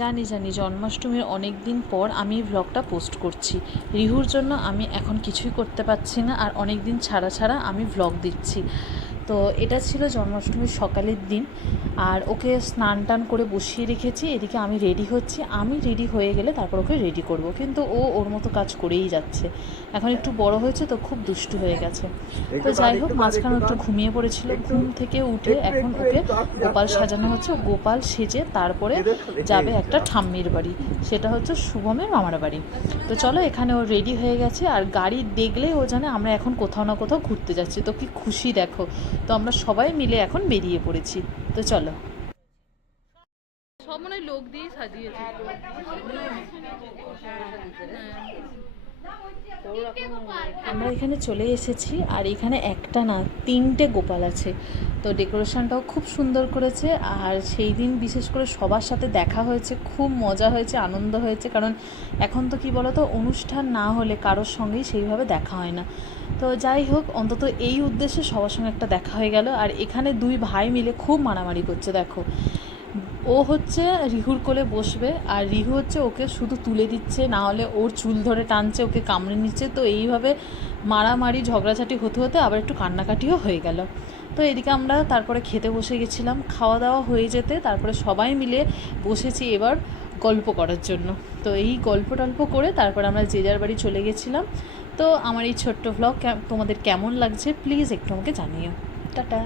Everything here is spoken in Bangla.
জানি জন্মাষ্টমীর অনেক দিন পর আমি ব্লগটা পোস্ট করছি। রিহুর জন্য আমি এখন কিছুই করতে পারছি না, আর অনেক দিন ছাড়া আমি ব্লগ দিচ্ছি। তো এটা ছিল জন্মাষ্টমীর সকালের দিন, আর ওকে স্নান টান করে বসিয়ে রেখেছি। এদিকে আমি রেডি হচ্ছি, আমি রেডি হয়ে গেলে তারপর ওকে রেডি করব, কিন্তু ও ওর মতো কাজ করেই যাচ্ছে। এখন একটু বড় হয়েছে তো খুব দুষ্টু হয়ে গেছে। তো যাই হোক, মাঝখানে একটু ঘুমিয়ে পড়েছিল, ঘুম থেকে উঠে এখন ওকে গোপাল সাজানো হচ্ছে। গোপাল সেজে তারপরে যাবে একটা ঠাম্মির বাড়ি, সেটা হচ্ছে শুভমের মামার বাড়ি। তো চলো, এখানে ও রেডি হয়ে গেছে, আর গাড়ি দেখলেই ও জানে আমরা এখন কোথাও না কোথাও ঘুরতে যাচ্ছি। তো কি খুশি দেখো। তো আমরা সবাই মিলে এখন বেরিয়ে পড়েছি। তো চলো। সব মনে হয় লোক দিয়ে সাজিয়েছে। আমরা এখানে চলে এসেছি, আর এখানে একটা না 3টে গোপাল আছে। তো ডেকোরেশনটাও খুব সুন্দর করেছে, আর সেই দিন বিশেষ করে সবার সাথে দেখা হয়েছে, খুব মজা হয়েছে, আনন্দ হয়েছে। কারণ এখন তো কি বলো তো, অনুষ্ঠান না হলে কারোর সঙ্গেই সেইভাবে দেখা হয় না। তো যাই হোক, অন্তত এই উদ্দেশ্যে সবার সঙ্গে একটা দেখা হয়ে গেল। আর এখানে 2 ভাই মিলে খুব মারামারি করছে দেখো। ও হচ্ছে রিহুর কোলে বসবে, আর রিহু হচ্ছে ওকে শুধু তুলে দিচ্ছে, না হলে ওর চুল ধরে টানছে, ওকে কামড়ে নিচ্ছে। তো এইভাবে মারামারি ঝগড়াঝাটি হতে হতে আবার একটু কান্নাকাটিও হয়ে গেল। তো এদিকে আমরা তারপরে খেতে বসে গেছিলাম। খাওয়া দাওয়া হয়ে যেতে তারপরে সবাই মিলে বসেছি এবার গল্প করার জন্য। তো এই গল্প টল্প করে তারপর আমরা যে যার বাড়ি চলে গেছিলাম। তো আমার এই ছোট্ট ভ্লগ তোমাদের কেমন লাগছে প্লিজ একটু আমাকে জানিও। টাটা।